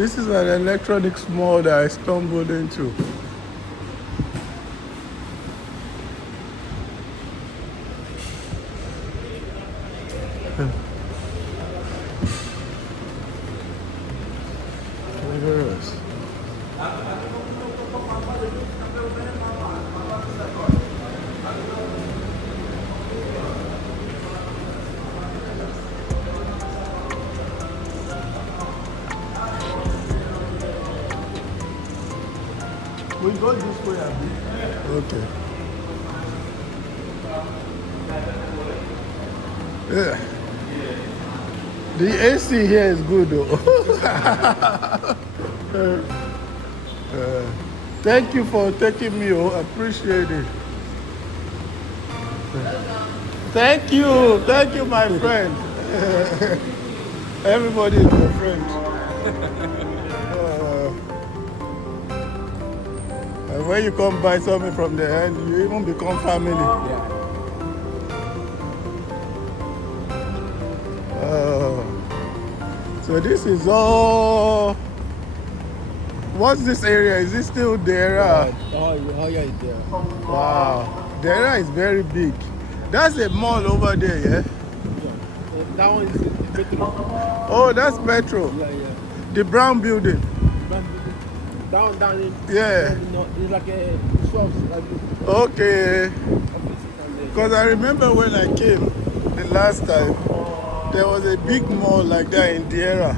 This is an electronics mall that I stumbled into. Yes. We go this way, Abby. Okay. Yeah. The AC here is good though. Thank you for taking me. I appreciate it. Thank you, my friend. Everybody is my friend. And when you come buy something from the end, you even become family. Yeah. So this is all. What's this area? Is it still Deira? Oh yeah, it's there. Wow, Deira is very big. That's a mall over there, yeah? Yeah. That one is Metro. Oh, that's Metro. Yeah. The brown building. Down in. Yeah. It's like a shops like this. Okay. Because I remember when I came the last time, there was a big mall like that in Deira.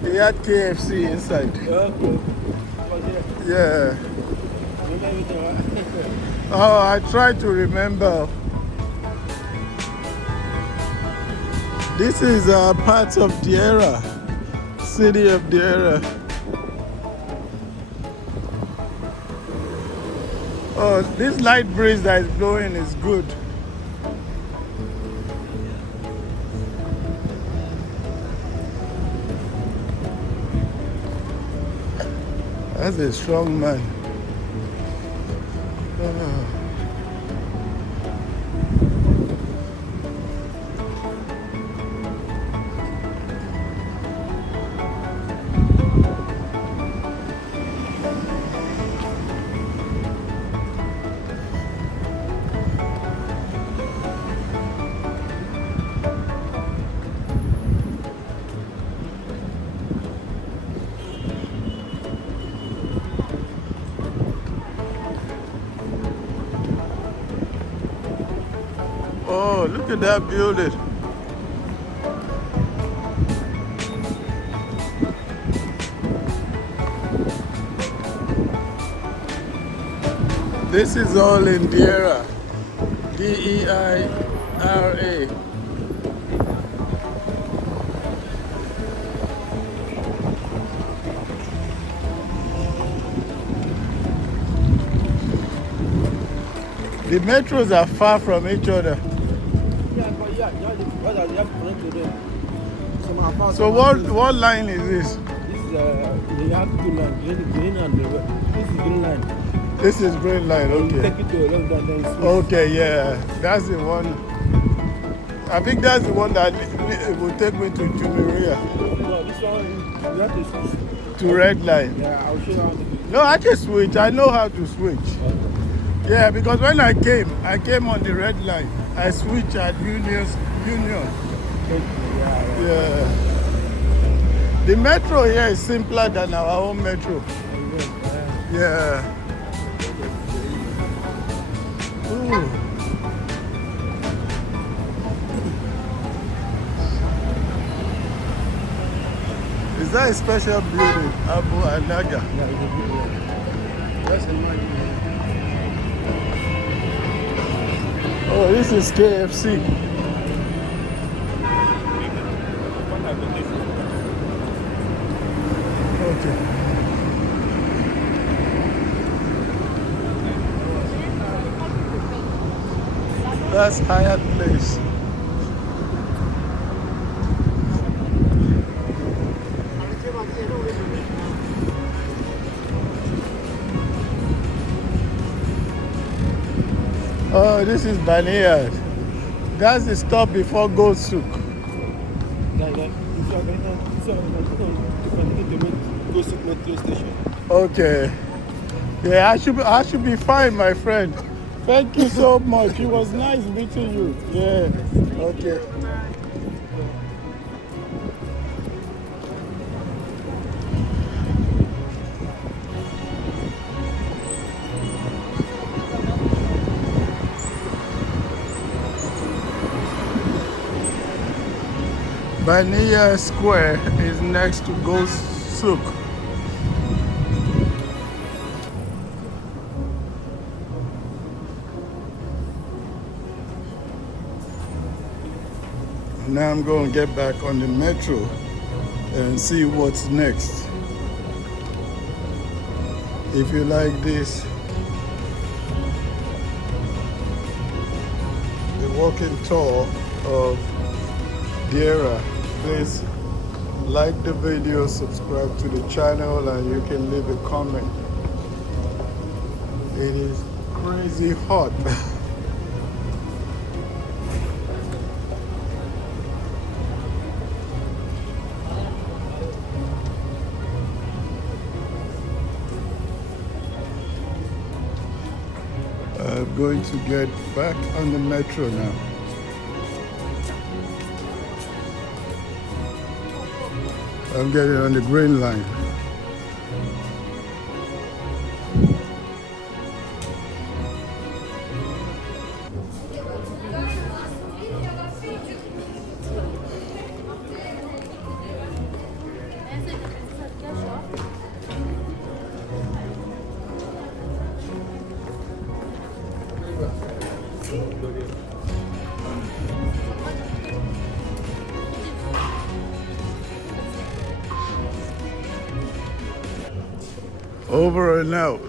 They had KFC inside. Okay. Yeah. Remember everything, right? Oh, I try to remember. This is part of Deira, city of Deira. Oh, this light breeze that is blowing is good. That's a strong man. Oh, look at that building. This is all in Deira. Deira. The metros are far from each other. Yeah, but you have to connect to them. So what line is this? This is you have two lines, green and the red. This is green line. This is green line, You okay. take it to the left and then switch. Okay, yeah, that's the one. I think that's the one that will take me to Jumeirah, No, this one you have to switch. to red line. Yeah, I'll show you how to do it. No, I can switch. I know how to switch. Yeah, because when I came on the red line. I switched at Union. Yeah. The metro here is simpler than our own metro. Yeah. Ooh. Is that a special building, Abu Anaga? Yeah, it's a good one. That's a nice one. Oh, this is KFC. Okay. That's Hyatt Place. Oh, this is Baniyad. That's the stop before Gold Souk. Like, So if I need to go to metro station. Okay. Yeah, I should be fine, my friend. Thank you so much. It was nice meeting you. Yeah. Okay. Bania Square is next to Ghost Souk. Now I'm going to get back on the metro and see what's next. If you like this, the walking tour of Deira, please like the video, subscribe to the channel, and you can leave a comment. It is crazy hot. I'm going to get back on the metro now. I'm getting on the green line. Over and out.